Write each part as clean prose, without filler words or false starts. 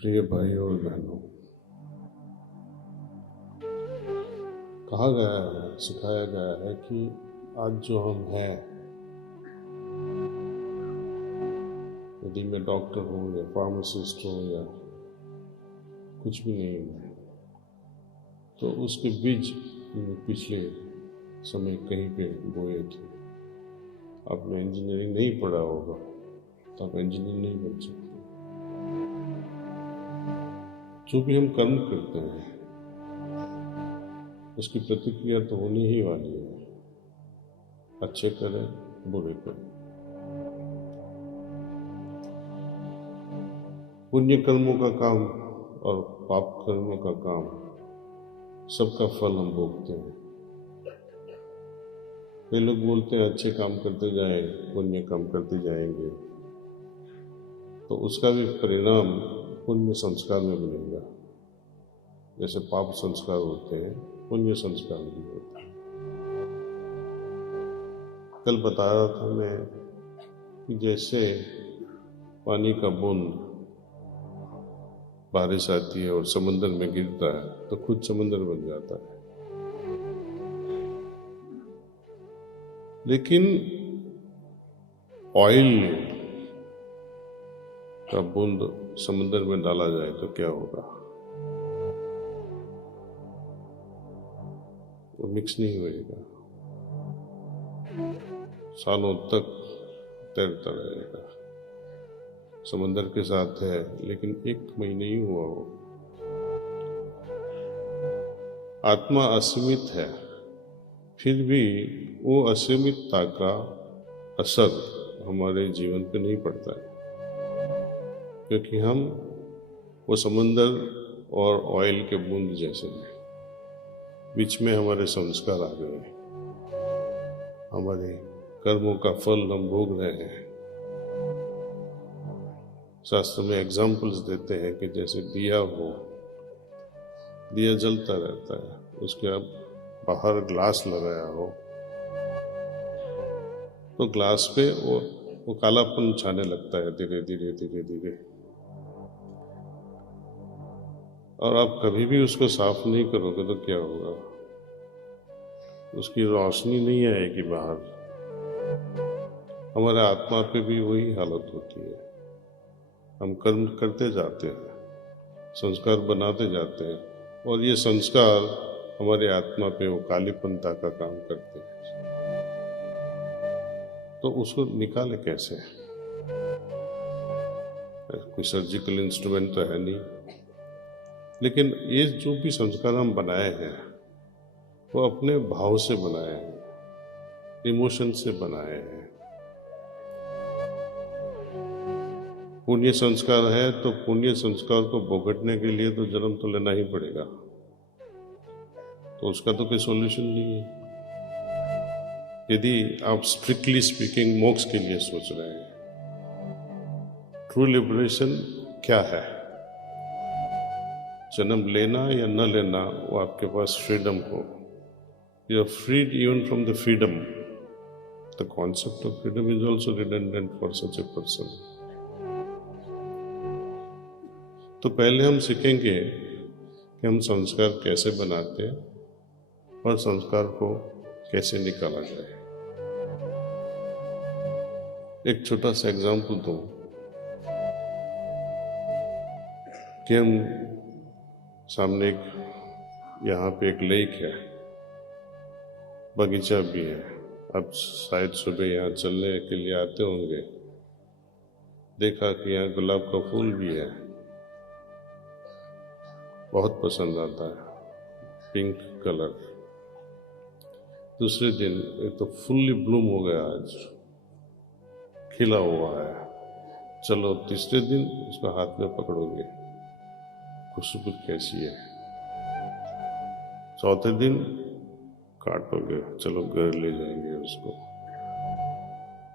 प्रिय भाई और बहनों, कहा गया है, सिखाया गया है कि आज जो हम हैं, यदि मैं डॉक्टर हूँ या फार्मासिस्ट हूँ या कुछ भी नहीं हूँ, तो उसके बीज मैंने पिछले समय कहीं पे बोए थे। आपने इंजीनियरिंग नहीं पढ़ा होगा तो आप इंजीनियर नहीं बन सकते। जो भी हम कर्म करते हैं उसकी प्रतिक्रिया तो होनी ही वाली है, अच्छे करें बुरे करें। पुण्य कर्मों का काम और पाप कर्मों का काम, सबका फल हम भोगते हैं। कई लोग बोलते हैं अच्छे काम करते जाएं, पुण्य काम करते जाएंगे तो उसका भी परिणाम पुण्य संस्कार में बनेगा। जैसे पाप संस्कार होते हैं, पुण्य संस्कार भी होता है। कल बता रहा था मैं कि जैसे पानी का बूंद बारिश आती है और समंदर में गिरता है तो खुद समंदर बन जाता है, लेकिन ऑयल का बूंद समंदर में डाला जाए तो क्या होगा? वो मिक्स नहीं होएगा, सालों तक तैरता रहेगा। समंदर के साथ है लेकिन 1 महीने ही हुआ हो। आत्मा असीमित है, फिर भी वो असीमितता का असर हमारे जीवन पे नहीं पड़ता है, क्योंकि हम वो समंदर और ऑयल के बूंद जैसे हैं। बीच में हमारे संस्कार आ गए, हमारे कर्मों का फल हम भोग रहे हैं। शास्त्र में एग्जाम्पल्स देते हैं कि जैसे दिया हो, दिया जलता रहता है, उसके अब बाहर ग्लास लगाया हो तो ग्लास पे वो कालापन छाने लगता है धीरे धीरे धीरे धीरे, और आप कभी भी उसको साफ नहीं करोगे तो क्या होगा? उसकी रोशनी नहीं आएगी बाहर। हमारे आत्मा पे भी वही हालत होती है। हम कर्म करते जाते हैं, संस्कार बनाते जाते हैं, और ये संस्कार हमारे आत्मा पे वो कालीपंता का काम करते हैं। तो उसको निकाले कैसे? कोई सर्जिकल इंस्ट्रूमेंट तो है नहीं, लेकिन ये जो भी संस्कार हम बनाए हैं वो अपने भाव से बनाए हैं, इमोशन से बनाए हैं। पुण्य संस्कार है तो पुण्य संस्कार को भुगतने के लिए तो जन्म तो लेना ही पड़ेगा, तो उसका तो कोई सॉल्यूशन नहीं है। यदि आप स्ट्रिक्टली स्पीकिंग मोक्ष के लिए सोच रहे हैं, ट्रू लिबरेशन क्या है? जन्म लेना या न लेना, वो आपके पास फ्रीडम हो। You are freed even from the freedom. The concept of freedom is also redundant for such a person. तो पहले हम सीखेंगे कि हम संस्कार कैसे बनाते हैं और संस्कार को कैसे निकाला जाए। एक छोटा सा एग्जाम्पल दूं कि हम सामने यहाँ पे एक लेक है, बगीचा भी है। अब शायद सुबह यहाँ चलने के लिए आते होंगे, देखा कि यहाँ गुलाब का फूल भी है, बहुत पसंद आता है, पिंक कलर। दूसरे दिन एक तो फुल्ली ब्लूम हो गया, आज खिला हुआ है। चलो तीसरे दिन उसको हाथ में पकड़ोगे, खुशबू कैसी है। चौथे दिन काटोगे, चलो घर ले जाएंगे उसको।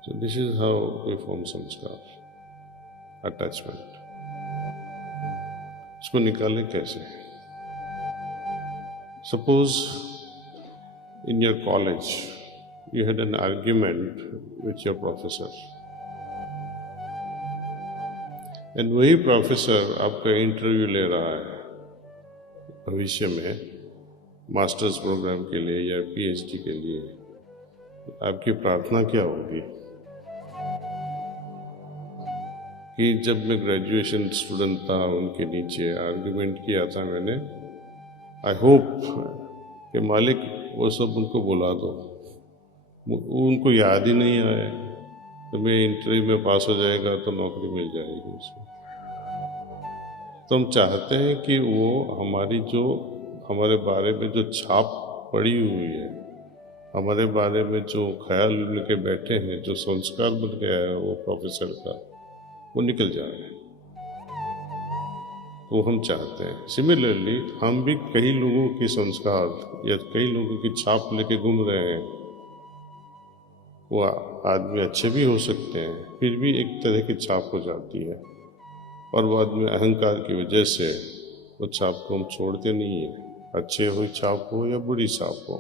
So this is how we form संस्कार, अटैचमेंट। इसको निकाले कैसे? Suppose in your college you had an argument with your professor. And वही प्रोफेसर आपका इंटरव्यू ले रहा है भविष्य में मास्टर्स प्रोग्राम के लिए या पीएचडी के लिए। आपकी प्रार्थना क्या होगी कि जब मैं ग्रेजुएशन स्टूडेंट था उनके नीचे आर्ग्यूमेंट किया था मैंने, आई होप कि मालिक वो सब उनको बुला दो, उनको याद ही नहीं आए तो मैं इंटरव्यू में पास हो जाएगा तो नौकरी मिल जाएगी उसको। तो हम चाहते हैं कि वो हमारे बारे में जो छाप पड़ी हुई है, हमारे बारे में जो ख्याल लेके बैठे हैं, जो संस्कार बन गया है वो प्रोफेसर का, वो निकल जाए, तो हम चाहते हैं। सिमिलरली हम भी कई लोगों के संस्कार या कई लोगों की छाप लेके घूम रहे हैं। वो आदमी अच्छे भी हो सकते हैं, फिर भी एक तरह की छाप हो जाती है और बाद में अहंकार की वजह से वो छाप को हम छोड़ते नहीं है, अच्छे हुई छाप हो या बुरी छाप हो।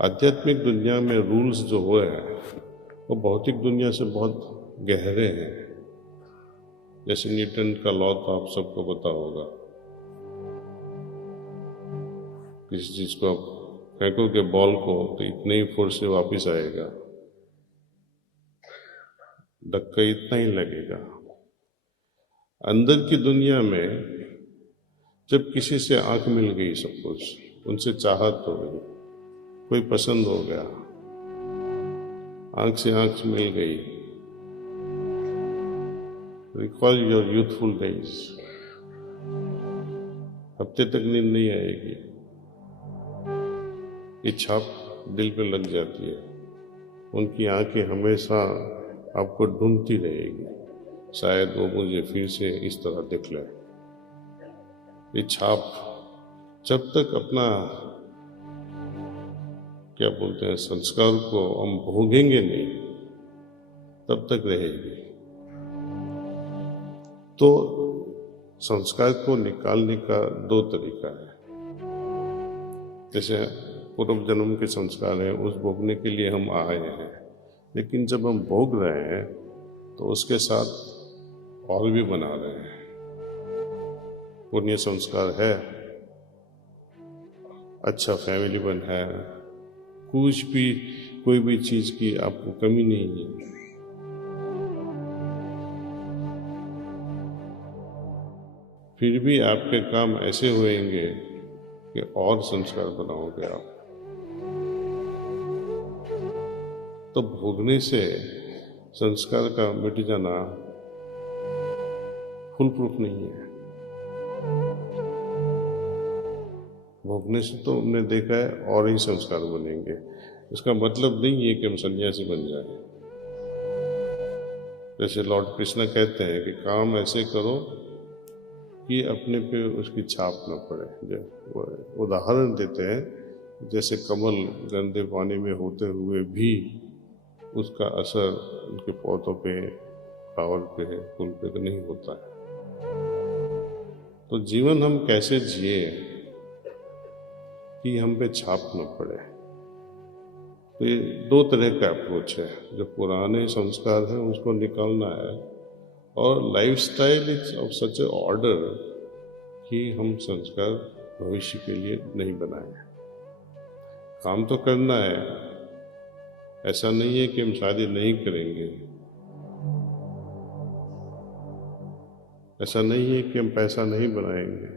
आध्यात्मिक दुनिया में रूल्स जो हुए हैं वो भौतिक दुनिया से बहुत गहरे हैं। जैसे न्यूटन का लॉ तो आप सबको पता होगा, किसी चीज को आप फेंकोगे बॉल को तो इतने ही फोर्स से वापस आएगा, धक्का इतना ही लगेगा। अंदर की दुनिया में जब किसी से आंख मिल गई, सब कुछ उनसे चाहत हो गई, कोई पसंद हो गया, आंख से आंख मिल गई, रिकॉल योर यूथफुल डेज, हफ्ते तक नींद नहीं आएगी, ये छाप दिल पे लग जाती है। उनकी आंखें हमेशा आपको ढूंढती रहेगी, शायद वो मुझे फिर से इस तरह दिख ले। ये छाप जब तक अपना क्या बोलते हैं संस्कार को हम भोगेंगे नहीं, तब तक रहेगी। तो संस्कार को निकालने का दो तरीका है। जैसे पूर्व जन्म के संस्कार हैं, उस भोगने के लिए हम आए हैं, लेकिन जब हम भोग रहे हैं तो उसके साथ और भी बना रहे हैं। पुण्य संस्कार है, अच्छा फैमिली बन है, कुछ भी कोई भी चीज की आपको कमी नहीं है। फिर भी आपके काम ऐसे होंगे कि और संस्कार बनाओगे आप। तो भोगने से संस्कार का मिट जाना फुल प्रूफ नहीं है। भोगने से तो हमने देखा है और ही संस्कार बनेंगे। इसका मतलब नहीं है कि हम सन्यासी बन जाएं। जैसे लॉर्ड कृष्णा कहते हैं कि काम ऐसे करो कि अपने पे उसकी छाप न पड़े। उदाहरण देते हैं, जैसे कमल गंदे पानी में होते हुए भी उसका असर उनके पौधों पे, फ्लावर पे, फूल पे तो नहीं होता है। तो जीवन हम कैसे जिए कि हम पे छाप न पड़े। तो ये दो तरह का अप्रोच है। जो पुराने संस्कार हैं उसको निकालना है, और lifestyle is of such A order कि हम संस्कार भविष्य के लिए नहीं बनाए। काम तो करना है, ऐसा नहीं है कि हम शादी नहीं करेंगे, ऐसा नहीं है कि हम पैसा नहीं बनाएंगे,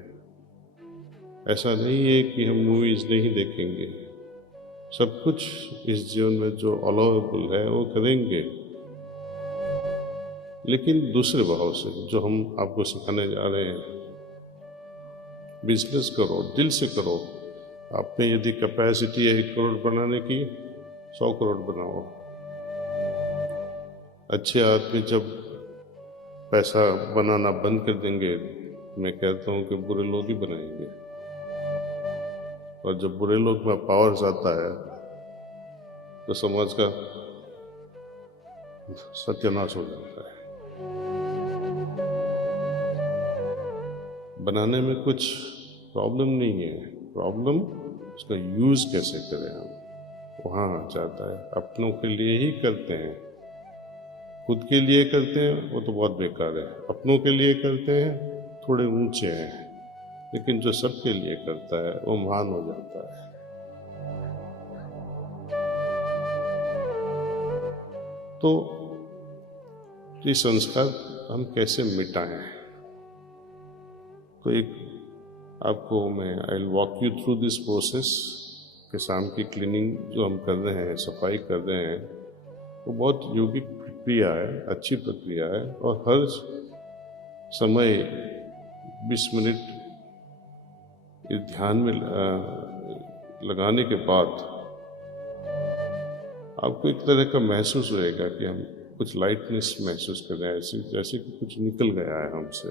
ऐसा नहीं है कि हम मूवीज नहीं देखेंगे। सब कुछ इस जीवन में जो अलाउएबल है वो करेंगे, लेकिन दूसरे भाव से, जो हम आपको सिखाने जा रहे हैं। बिजनेस करो, दिल से करो। आप में यदि कैपेसिटी है 1 करोड़ बनाने की, 100 करोड़ बनाओ। अच्छे आदमी जब पैसा बनाना बंद कर देंगे, मैं कहता हूं कि बुरे लोग ही बनाएंगे। और जब बुरे लोग में पावर आता है तो समाज का सत्यानाश हो जाता है। बनाने में कुछ प्रॉब्लम नहीं है, प्रॉब्लम उसका यूज कैसे करें हम, वहाँ आ जाता है। अपनों के लिए ही करते हैं, खुद के लिए करते हैं वो तो बहुत बेकार है, अपनों के लिए करते हैं थोड़े ऊंचे हैं, लेकिन जो सबके लिए करता है वो महान हो जाता है। तो ये संस्कार हम कैसे मिटाएं? तो एक आपको मैं I will walk you through this process कि शाम की क्लीनिंग जो हम कर रहे हैं, सफाई कर रहे हैं, वो बहुत योगिक प्रक्रिया है, अच्छी प्रक्रिया है। और हर समय 20 मिनट इस ध्यान में लगाने के बाद आपको एक तरह का महसूस होएगा कि हम कुछ लाइटनेस महसूस कर रहे हैं, ऐसे जैसे कि कुछ निकल गया है हमसे।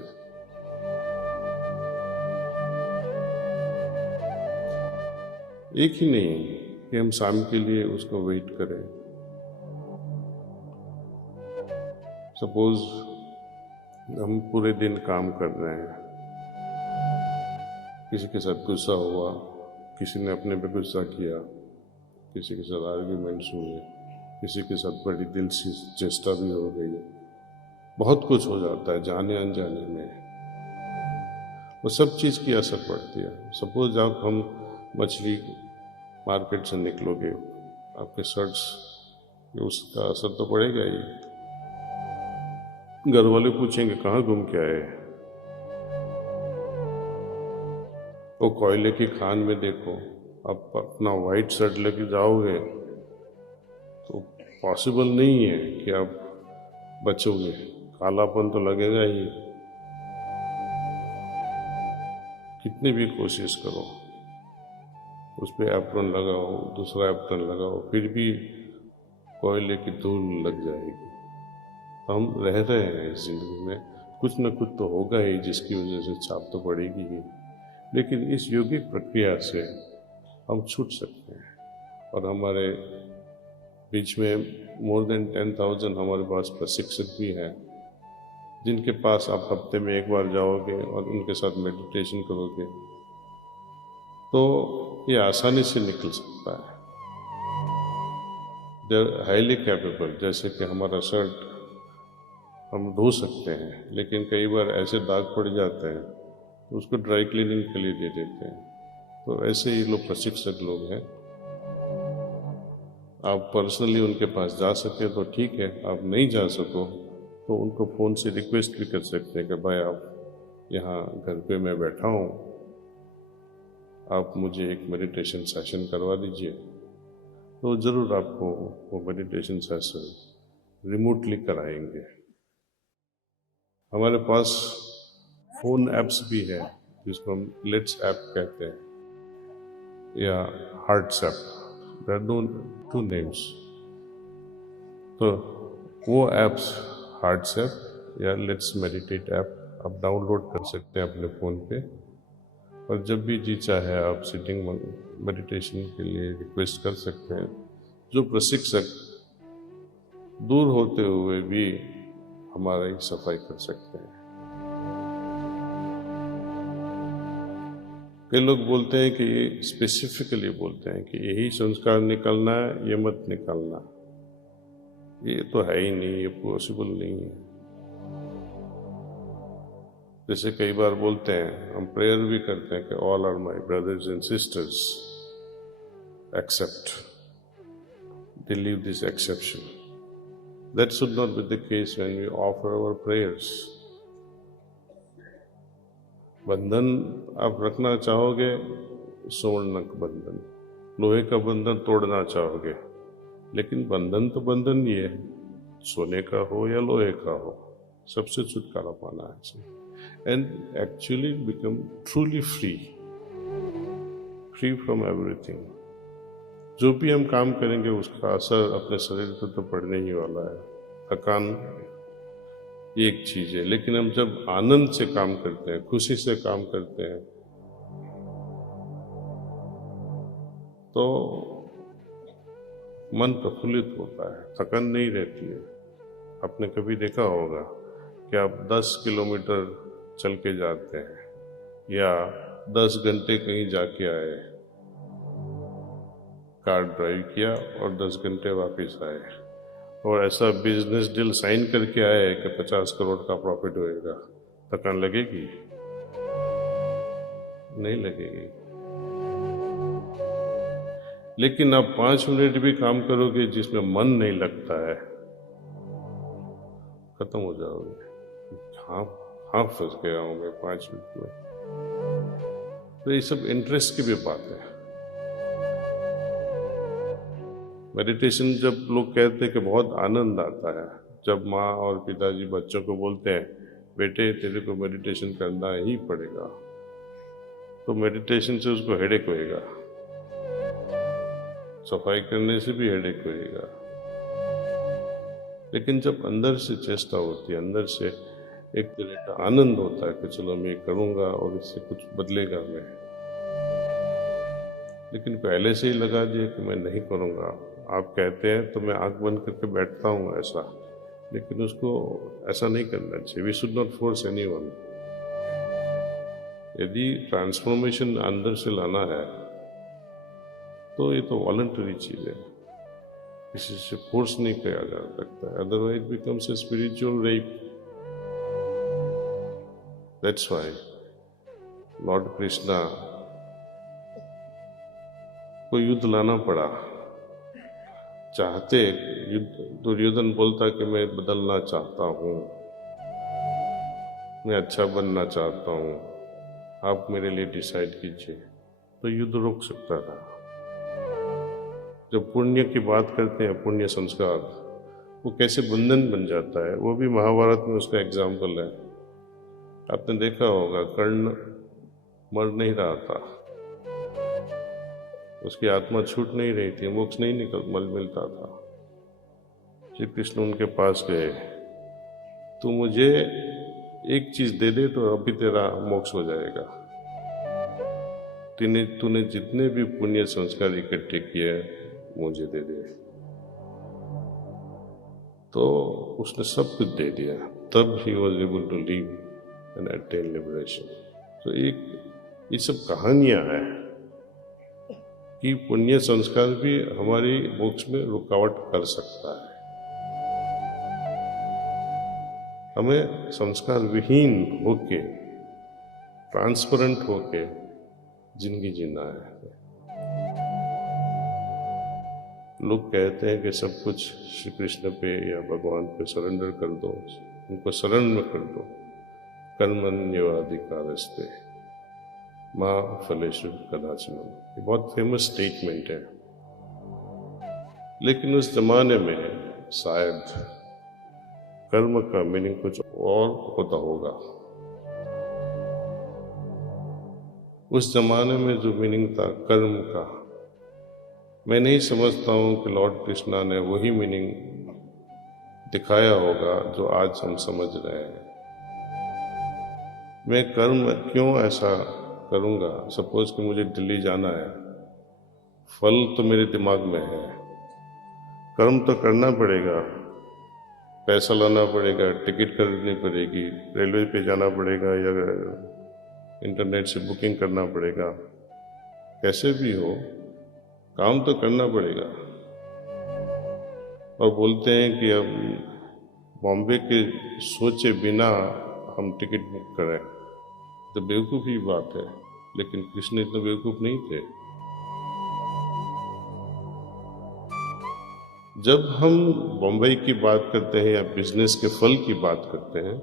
एक ही नहीं कि हम शाम के लिए उसको वेट करें। सपोज हम पूरे दिन काम कर रहे हैं, किसी के साथ गुस्सा हुआ, किसी ने अपने पे गुस्सा किया, किसी के साथ आर्ग्यूमेंट्स हुए, किसी के साथ बड़ी दिल से चेष्टा भी हो गई, बहुत कुछ हो जाता है जाने अनजाने में। वो सब चीज़ की असर पड़ती है। सपोज आप हम मछली मार्केट से निकलोगे, आपके शर्ट्स उसका असर तो पड़ेगा ही। घर वाले पूछेंगे कहाँ घूम के आए। वो कोयले की खान में देखो, आप अपना वाइट शर्ट लेके जाओगे तो पॉसिबल नहीं है कि आप बचोगे, कालापन तो लगेगा ही, कितनी भी कोशिश करो। उस पर एप्रन लगाओ, दूसरा एप्रन लगाओ, फिर भी कोयले की धूल लग जाएगी। हम रह रहे हैं इस जिंदगी में, कुछ न कुछ तो होगा ही जिसकी वजह से छाप तो पड़ेगी ही। लेकिन इस योगिक प्रक्रिया से हम छूट सकते हैं। और हमारे बीच में मोर देन 10,000 हमारे पास प्रशिक्षक भी हैं, जिनके पास आप हफ्ते में एक बार जाओगे और उनके साथ मेडिटेशन करोगे तो ये आसानी से निकल सकता है। They are highly capable. जैसे कि हमारा शर्ट हम धो सकते हैं, लेकिन कई बार ऐसे दाग पड़ जाते हैं तो उसको ड्राई क्लीनिंग के लिए दे देते हैं। तो ऐसे ही लोग प्रशिक्षक लोग हैं। आप पर्सनली उनके पास जा सके तो ठीक है, आप नहीं जा सको तो उनको फ़ोन से रिक्वेस्ट भी कर सकते हैं कि भाई आप यहाँ घर पे मैं बैठा हूँ, आप मुझे एक मेडिटेशन सेशन करवा दीजिए। तो ज़रूर आपको वो मेडिटेशन सेशन रिमोटली कराएंगे। हमारे पास फ़ोन ऐप्स भी है जिसको हम लेट्स ऐप कहते हैं या hearts app, there are two names. तो वो ऐप्स हार्ट्स ऐप या लेट्स मेडिटेट ऐप आप डाउनलोड कर सकते हैं अपने फ़ोन पे। और जब भी जी चाहे आप सिटिंग मेडिटेशन के लिए रिक्वेस्ट कर सकते हैं। जो प्रशिक्षक दूर होते हुए भी हमारी सफाई कर सकते हैं। कई लोग बोलते हैं कि ये स्पेसिफिकली बोलते हैं कि यही संस्कार निकलना है, ये मत निकलना। ये तो है ही नहीं, ये पॉसिबल नहीं है। जैसे कई बार बोलते हैं, हम प्रेयर भी करते हैं कि all are my brothers and sisters except, they leave this exception. That should not be the case when we offer our prayers. बंधन आप रखना चाहोगे, स्वर्ण बंधन, लोहे का बंधन तोड़ना चाहोगे, लेकिन बंधन तो बंधन ही है, सोने का हो या लोहे का हो, सबसे छुटकारा पाना है। And actually become truly free, free from everything. जो भी हम काम करेंगे उसका असर अपने शरीर पर तो पड़ने ही वाला है। थकान एक चीज़ है, लेकिन हम जब आनंद से काम करते हैं, खुशी से काम करते हैं, तो मन प्रफुल्लित होता है, थकान नहीं रहती है। आपने कभी देखा होगा कि आप 10 किलोमीटर चल के जाते हैं या 10 घंटे कहीं जाके आए, कार ड्राइव किया और 10 घंटे वापस आए, और ऐसा बिजनेस डील साइन करके आए कि 50 करोड़ का प्रॉफिट होएगा, थकान लगेगी? नहीं लगेगी। लेकिन आप 5 मिनट भी काम करोगे जिसमें मन नहीं लगता है, खत्म हो जाओगे। हाँ हाँ, फंस गया हूं मैं 5 मिनट में। तो ये सब इंटरेस्ट की भी बात है। मेडिटेशन जब लोग कहते हैं कि बहुत आनंद आता है, जब माँ और पिताजी बच्चों को बोलते हैं बेटे तेरे को मेडिटेशन करना ही पड़ेगा, तो मेडिटेशन से उसको हेडेक होएगा, सफाई करने से भी हेडेक होएगा। लेकिन जब अंदर से चेष्टा होती है, अंदर से एक तरह का आनंद होता है कि चलो मैं करूँगा और इससे कुछ बदलेगा मैं, लेकिन पहले से ही लगा दिया कि मैं नहीं करूँगा, आप कहते हैं तो मैं आंख बंद करके बैठता हूँ ऐसा, लेकिन उसको ऐसा नहीं करना चाहिए। We should not force anyone. यदि ट्रांसफॉर्मेशन अंदर से लाना है तो ये तो वॉलंटरी चीज़ है, किसी से फोर्स नहीं किया जा सकता, otherwise it becomes a spiritual rape. That's why Lord Krishna को युद्ध लाना पड़ा। चाहते युद्ध, दुर्योधन बोलता कि मैं बदलना चाहता हूँ, मैं अच्छा बनना चाहता हूँ, आप मेरे लिए डिसाइड कीजिए, तो युद्ध रोक सकता था। जब पुण्य की बात करते हैं, पुण्य संस्कार, वो कैसे बंधन बन जाता है, वो भी महाभारत में उसका एग्जाम्पल है। आपने देखा होगा, कर्ण मर नहीं रहा था, उसकी आत्मा छूट नहीं रही थी, मोक्ष नहीं मिलता था। श्री कृष्ण उनके पास गए, तू मुझे एक चीज दे दे तो अभी तेरा मोक्ष हो जाएगा, तूने जितने भी पुण्य संस्कार इकट्ठे किए मुझे दे दे। तो उसने सब कुछ दे दिया, तब ही was able to leave and attain liberation. तो ये सब कहानियां हैं कि पुण्य संस्कार भी हमारी मोक्ष में रुकावट कर सकता है। हमें संस्कार विहीन होके, ट्रांसपेरेंट होके जिंदगी जीना है। लोग कहते हैं कि सब कुछ श्री कृष्ण पे या भगवान पे सरेंडर कर दो, उनको शरण में कर दो। कर्मण्येवाधिकारस्ते मा फलेषु कदाचन, ये बहुत फेमस स्टेटमेंट है। लेकिन उस जमाने में शायद कर्म का मीनिंग कुछ और होता होगा। उस जमाने में जो मीनिंग था कर्म का, मैं नहीं समझता हूं कि लॉर्ड कृष्णा ने वही मीनिंग दिखाया होगा जो आज हम समझ रहे हैं। मैं कर्म क्यों ऐसा करूंगा? सपोज कि मुझे दिल्ली जाना है, फल तो मेरे दिमाग में है, कर्म तो करना पड़ेगा, पैसा लाना पड़ेगा, टिकट खरीदनी पड़ेगी, रेलवे पे जाना पड़ेगा या इंटरनेट से बुकिंग करना पड़ेगा, कैसे भी हो काम तो करना पड़ेगा। और बोलते हैं कि अब बॉम्बे के सोचे बिना हम टिकट बुक करें, तो बेवकूफ़ी बात है। लेकिन कृष्ण इतने बेवकूफ़ नहीं थे। जब हम बम्बई की बात करते हैं या बिजनेस के फल की बात करते हैं,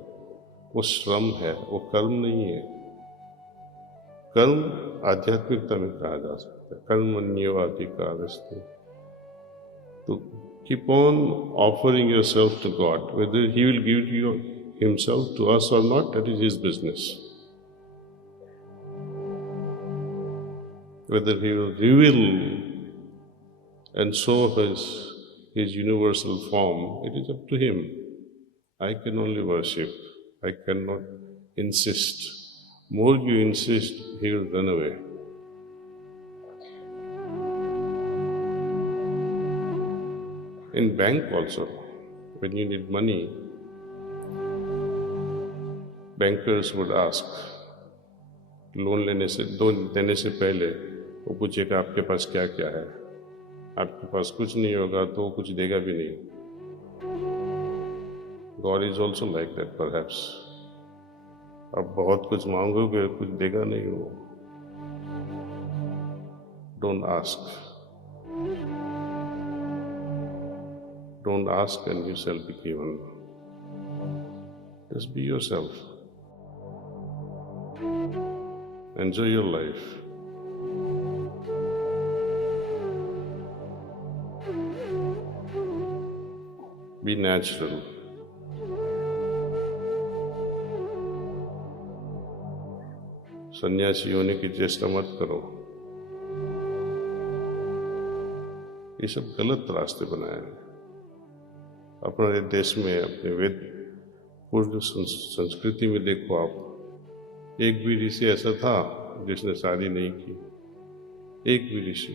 वो श्रम है, वो कर्म नहीं है। कर्म आध्यात्मिकता में कहा जा सकता है, कर्मण्येवाधिकारस्ते। तो keep on offering yourself to God, whether he will give you himself to us और not, that is his business. Whether he will reveal and show his universal form, it is up to him. I can only worship. I cannot insist. More you insist, he will run away. In bank also, when you need money, bankers would ask, loan देने से पहले वो पूछेगा आपके पास क्या क्या है। आपके पास कुछ नहीं होगा तो वो कुछ देगा भी नहीं। God is also like that perhaps. आप बहुत कुछ मांगोगे, कुछ देगा नहीं वो. Don't ask. Don't ask and you shall be given. Just be yourself. Enjoy your life. Be natural. सन्यासी होने की चेष्टा मत करो. ये सब गलत रास्ते बनाए हैं. अपने देश में, अपने वेद पूर्व संस्कृति में देखो आप, एक भी ऋषि ऐसा था जिसने शादी नहीं की. एक भी ऋषि.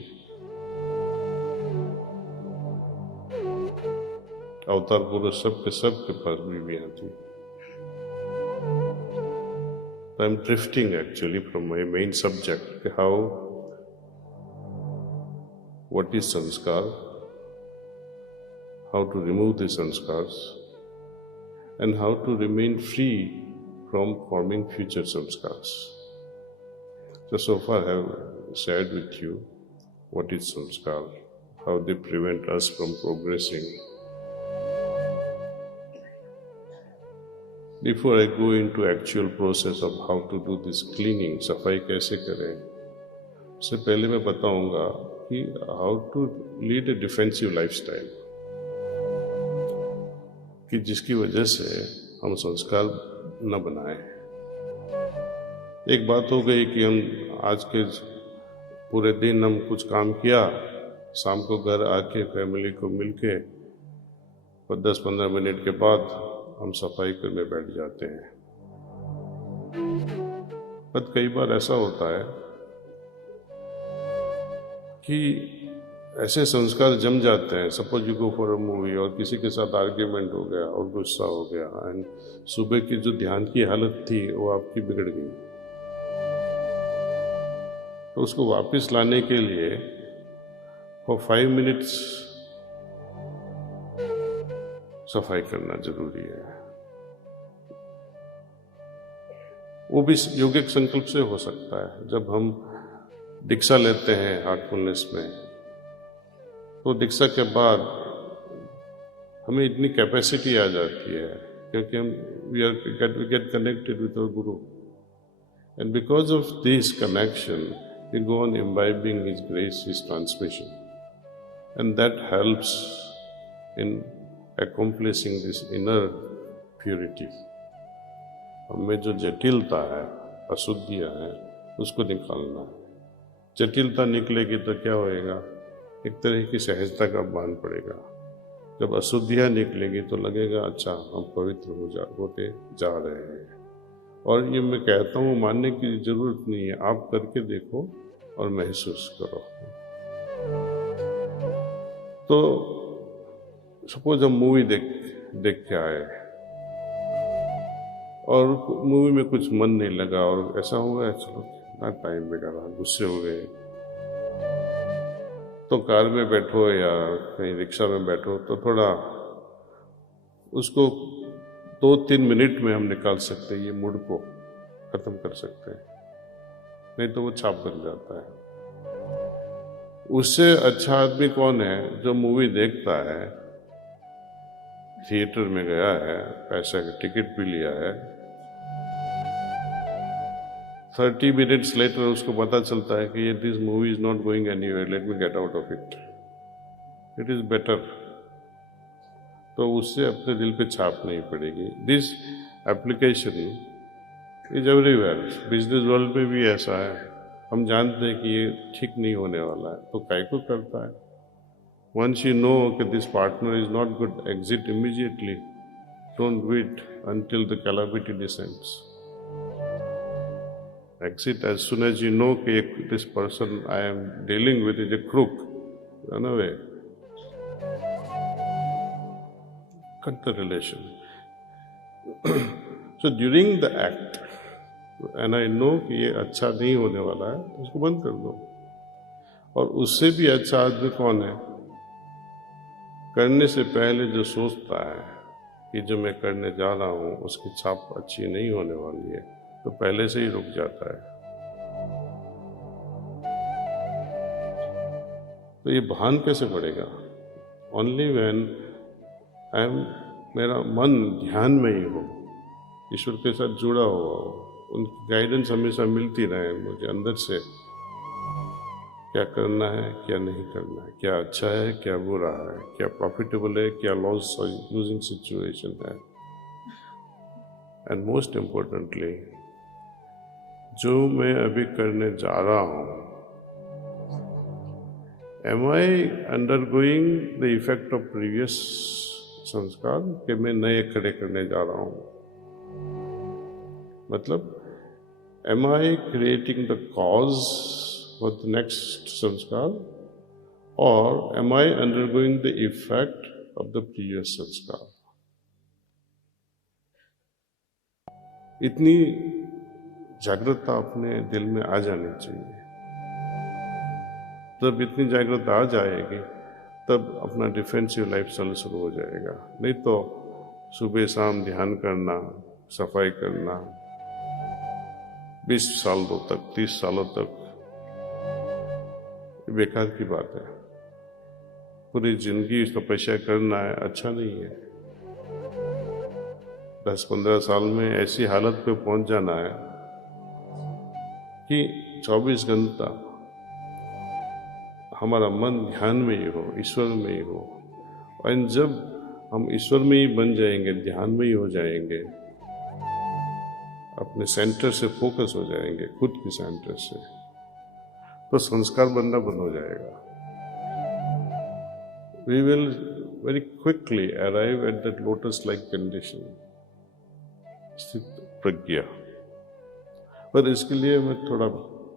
अवतार पुरुष सबके पास बीवियां थी. I'm drifting actually from my main subject, what is sanskar, how to remove the sanskars, and how to remain free from forming future sanskars. So far I have shared with you what is sanskar, how they prevent us from progressing. Before I go into actual process of how to do this cleaning, सफाई कैसे करें, उससे पहले मैं बताऊंगा कि how to lead a defensive lifestyle, कि जिसकी वजह से हम संस्कार न बनाएं. एक बात हो गई कि हम आज के पूरे दिन हम कुछ काम किया, शाम को घर आके फैमिली को मिलके और 10-15 मिनट के बाद हम सफाई करने बैठ जाते हैं. पर कई बार ऐसा होता है कि ऐसे संस्कार जम जाते हैं. Suppose you go for a movie और किसी के साथ आर्ग्यूमेंट हो गया और गुस्सा हो गया, एंड सुबह की जो ध्यान की हालत थी वो आपकी बिगड़ गई. तो उसको वापस लाने के लिए फॉर 5 मिनट्स सफाई करना जरूरी है. वो भी योगिक संकल्प से हो सकता है. जब हम दीक्षा लेते हैं हार्टफुलनेस में, तो दीक्षा के बाद हमें इतनी कैपेसिटी आ जाती है क्योंकि हम we get connected with our Guru, and because of this connection we go on imbibing His grace, His transmission, and that helps in accomplishing this inner purity. हमें जो जटिलता है, अशुद्धियाँ हैं, उसको निकालना है. जटिलता निकलेगी तो क्या होएगा, एक तरह की सहजता का बांध पड़ेगा. जब अशुद्धियाँ निकलेगी तो लगेगा अच्छा हम पवित्र होते जा रहे हैं. और ये मैं कहता हूँ, मानने की जरूरत नहीं है, आप करके देखो और महसूस करो. तो सपोज हम मूवी देख के आए और मूवी में कुछ मन नहीं लगा और ऐसा हुआ, चलो ना टाइम बिगाड़ा, गुस्से हो गए. तो कार में बैठो या कहीं रिक्शा में बैठो तो थोड़ा उसको 2-3 मिनट में हम निकाल सकते हैं, ये मूड को खत्म कर सकते हैं. नहीं तो वो छाप बन जाता है. उससे अच्छा आदमी कौन है जो मूवी देखता है, थिएटर में गया है, पैसे का टिकट भी लिया है, 30 minutes later उसको पता चलता है कि ये this movie is not going anywhere, let me get out of it, it is better. तो उससे अपने दिल पे छाप नहीं पड़ेगी. This application is everywhere. Business world में भी ऐसा है. हम जानते हैं कि ये ठीक नहीं होने वाला है, तो काय को करता है. Once you know that this partner is not good, exit immediately. Don't wait until the calamity descends. Exit as soon as you know that this person I am dealing with is a crook. Run away. Cut the relation. So during the act, and I know कि ये अच्छा नहीं होने वाला है, तो उसको बंद कर दो. और उससे भी अच्छा आदमी कौन है? करने से पहले जो सोचता है कि जो मैं करने जा रहा हूँ उसकी छाप अच्छी नहीं होने वाली है, तो पहले से ही रुक जाता है। तो ये भान कैसे पड़ेगा? ओनली व्हेन मेरा मन ध्यान में ही हो, ईश्वर के साथ जुड़ा हुआ हो, उनकी गाइडेंस हमेशा मिलती रहे मुझे अंदर से, क्या करना है क्या नहीं करना है, क्या अच्छा है क्या बुरा है, क्या प्रॉफिटेबल है क्या लूजिंग सिचुएशन है। एंड मोस्ट इम्पोर्टेंटली, जो मैं अभी करने जा रहा हूँ, am I undergoing the effect of previous sanskar कि मैं नए खड़े करने जा रहा हूँ? मतलब am I creating the cause for the next sanskar, और am I undergoing the effect of the previous sanskar? इतनी जागरूकता अपने दिल में आ जानी चाहिए। जब इतनी जागरूकता आ जाएगी तब अपना डिफेंसिव लाइफस्टाइल शुरू हो जाएगा। नहीं तो सुबह शाम ध्यान करना, सफाई करना 20 सालों तक, 30 सालों तक, बेकार की बात है। पूरी जिंदगी तपस्या करना है, अच्छा नहीं है। 10-15 साल में ऐसी हालत पे पहुंच जाना है कि 24 घंटा हमारा मन ध्यान में ही हो, ईश्वर में ही हो। और जब हम ईश्वर में ही बन जाएंगे, ध्यान में ही हो जाएंगे, अपने सेंटर से फोकस हो जाएंगे, खुद के सेंटर से, तो संस्कार बनना बंद हो जाएगा। We will very quickly arrive at that lotus-like condition, स्थित प्रज्ञा। पर इसके लिए मैं थोड़ा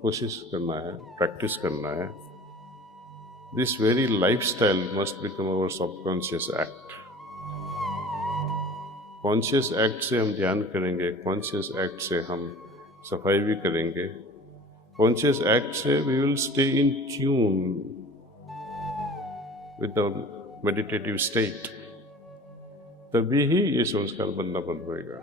कोशिश करना है, प्रैक्टिस करना है। This very lifestyle must become our subconscious act. Conscious act से हम ध्यान करेंगे, कॉन्शियस एक्ट से हम सफाई भी करेंगे, कॉन्शियस एक्ट से we will stay in tune with the meditative state। तभी ही ये संस्कार बनना बंद होएगा।